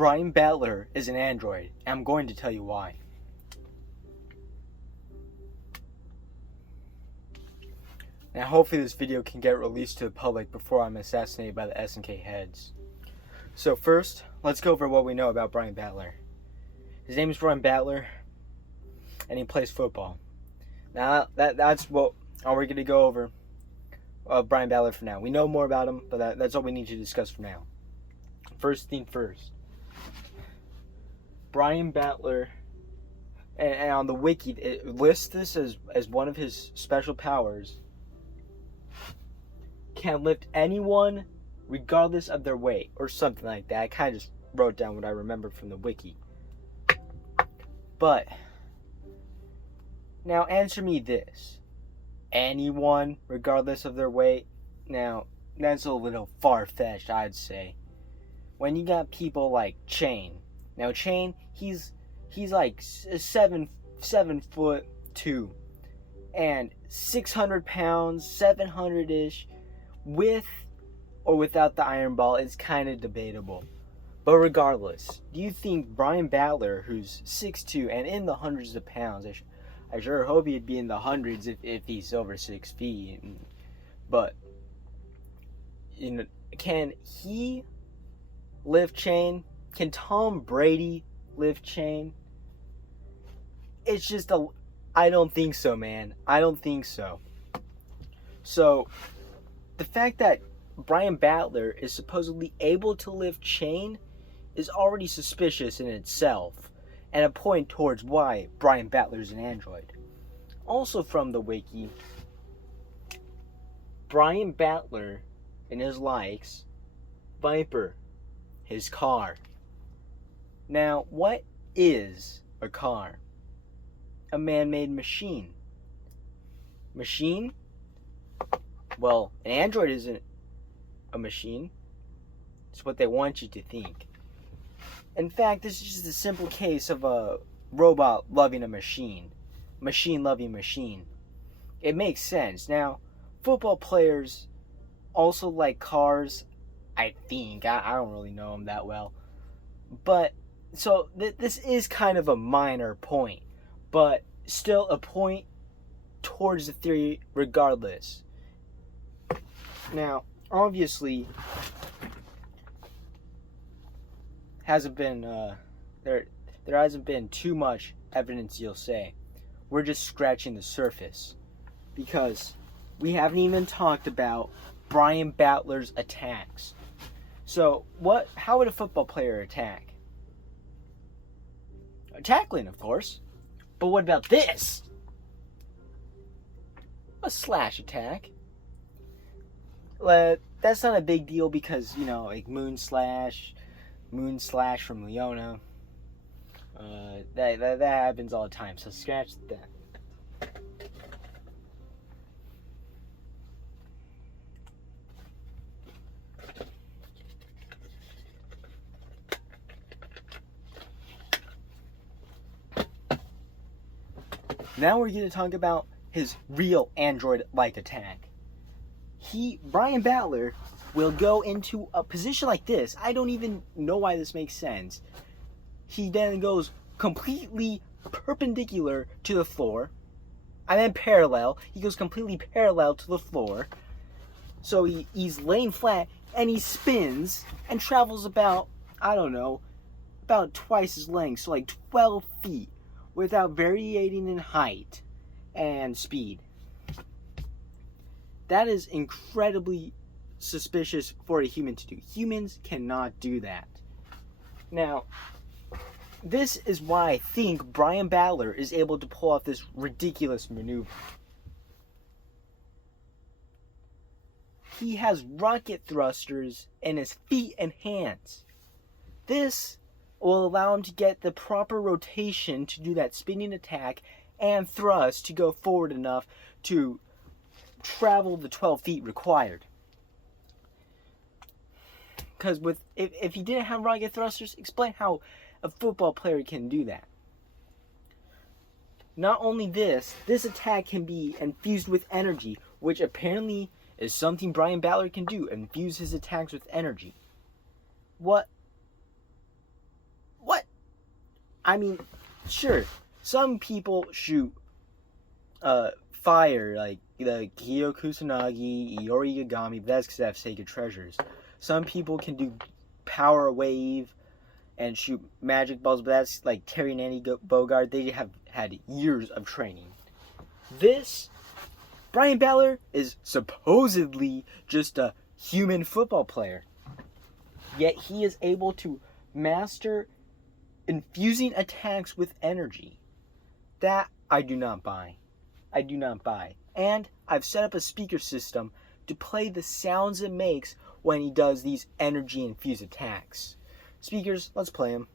Brian Battler is an android, and I'm going to tell you why. Now, hopefully this video can get released to the public before I'm assassinated by the SNK heads. So first, let's go over what we know about Brian Battler. His name is Brian Battler, and he plays football. Now, that's what we're going to go over Brian Battler for now. We know more about him, but that's all we need to discuss for now. First thing first. Brian Battler, and on the wiki, it lists this as one of his special powers. Can lift anyone regardless of their weight, or something like that. I kind of just wrote down what I remembered from the wiki. But, now answer me this. Anyone, regardless of their weight? Now, that's a little far-fetched, I'd say. When you got people like Chain. Now, Chain, he's like 7'2", and 600 pounds, 700-ish, with or without the iron ball is kind of debatable. But regardless, do you think Brian Battler, who's 6'2" and in the hundreds of pounds, I sure hope he'd be in the hundreds if he's over 6 feet, but can he lift Chain? Can Tom Brady lift Chain? It's just I don't think so, man. I don't think so. So, the fact that Brian Battler is supposedly able to lift Chain is already suspicious in itself, and a point towards why Brian Battler is an android. Also from the wiki, Brian Battler and his likes Viper, his car. Now, what is a car? A man-made machine. Machine? Well, an android isn't a machine. It's what they want you to think. In fact, this is just a simple case of a robot loving a machine. Machine loving machine. It makes sense. Now, football players also like cars, I think. I don't really know them that well. But, so, this is kind of a minor point. But, still a point towards the theory regardless. Now, obviously, hasn't been there hasn't been too much evidence, you'll say. We're just scratching the surface, because we haven't even talked about Brian Battler's attacks. So, how would a football player attack? Tackling, of course. But what about this? A slash attack. That's not a big deal because, like Moon Slash from Leona. That happens all the time, so scratch that. Now we're going to talk about his real android-like attack. Brian Battler will go into a position like this. I don't even know why this makes sense. He then goes completely perpendicular to the floor. I meant parallel. He goes completely parallel to the floor. So he's laying flat, and he spins and travels about twice his length, so like 12 feet, without varying in height and speed. That is incredibly suspicious for a human to do. Humans cannot do that. Now, this is why I think Brian Battler is able to pull off this ridiculous maneuver. He has rocket thrusters in his feet and hands. This will allow him to get the proper rotation to do that spinning attack and thrust to go forward enough to travel the 12 feet required. Because if he didn't have rocket thrusters, explain how a football player can do that. Not only this attack can be infused with energy, which apparently is something Brian Battler can do, infuse his attacks with energy. What I mean, sure, some people shoot fire, like the Kyo Kusanagi, Iori Yagami, but that's because they have sacred treasures. Some people can do power wave and shoot magic balls, but that's like Terry and Annie Bogard. They have had years of training. Brian Battler is supposedly just a human football player. Yet he is able to master infusing attacks with energy. That I do not buy. I do not buy. And I've set up a speaker system to play the sounds it makes when he does these energy infused attacks. Speakers, let's play them.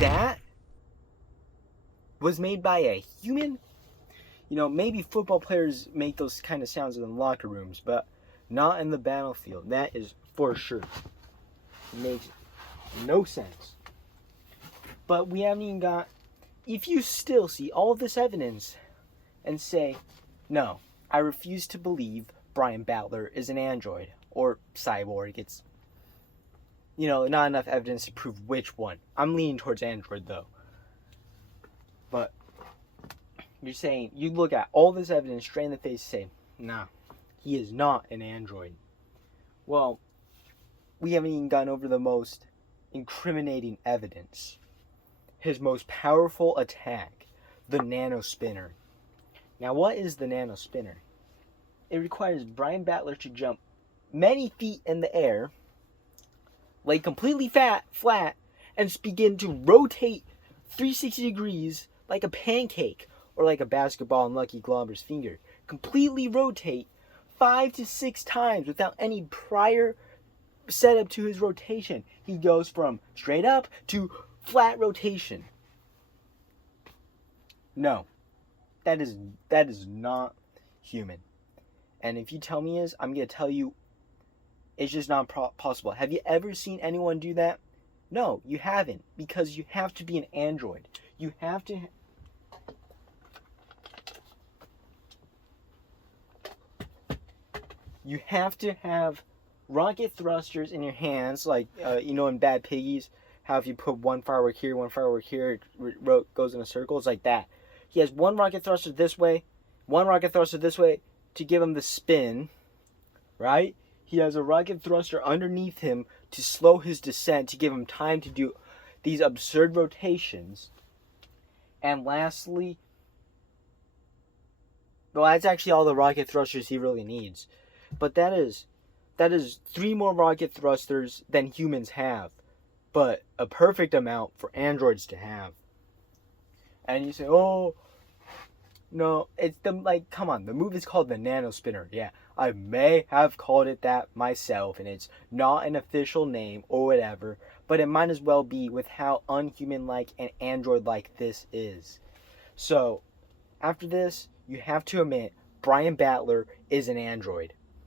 That was made by a human? You know, maybe football players make those kind of sounds in the locker rooms, but not in the battlefield. That is for sure. It makes no sense. But we haven't even got... If you still see all of this evidence and say, no, I refuse to believe Brian Battler is an android or cyborg, it's, you know, not enough evidence to prove which one. I'm leaning towards android, though. But you're saying, you look at all this evidence straight in the face and say, nah, he is not an android. Well, we haven't even gone over the most incriminating evidence. His most powerful attack, the Nano Spinner. Now, what is the Nano Spinner? It requires Brian Battler to jump many feet in the air, lay completely flat, and begin to rotate 360 degrees like a pancake or like a basketball in Lucky Glauber's finger. Completely rotate 5 to 6 times without any prior setup to his rotation. He goes from straight up to flat rotation. No, that is not human. And if you tell me is, I'm going to tell you it's just not possible. Have you ever seen anyone do that? No, you haven't, because you have to be an android. You have to have rocket thrusters in your hands, like you know in Bad Piggies, how if you put one firework here, it goes in a circle. It's like that. He has one rocket thruster this way, one rocket thruster this way to give him the spin, right? He has a rocket thruster underneath him to slow his descent, to give him time to do these absurd rotations. And lastly, well, that's actually all the rocket thrusters he really needs. But that is 3 more rocket thrusters than humans have. But a perfect amount for androids to have. And you say, oh, no, it's come on, the move is called the Nano Spinner. Yeah, I may have called it that myself, and it's not an official name or whatever, but it might as well be with how unhuman-like and android-like this is. So, after this, you have to admit, Brian Battler is an android.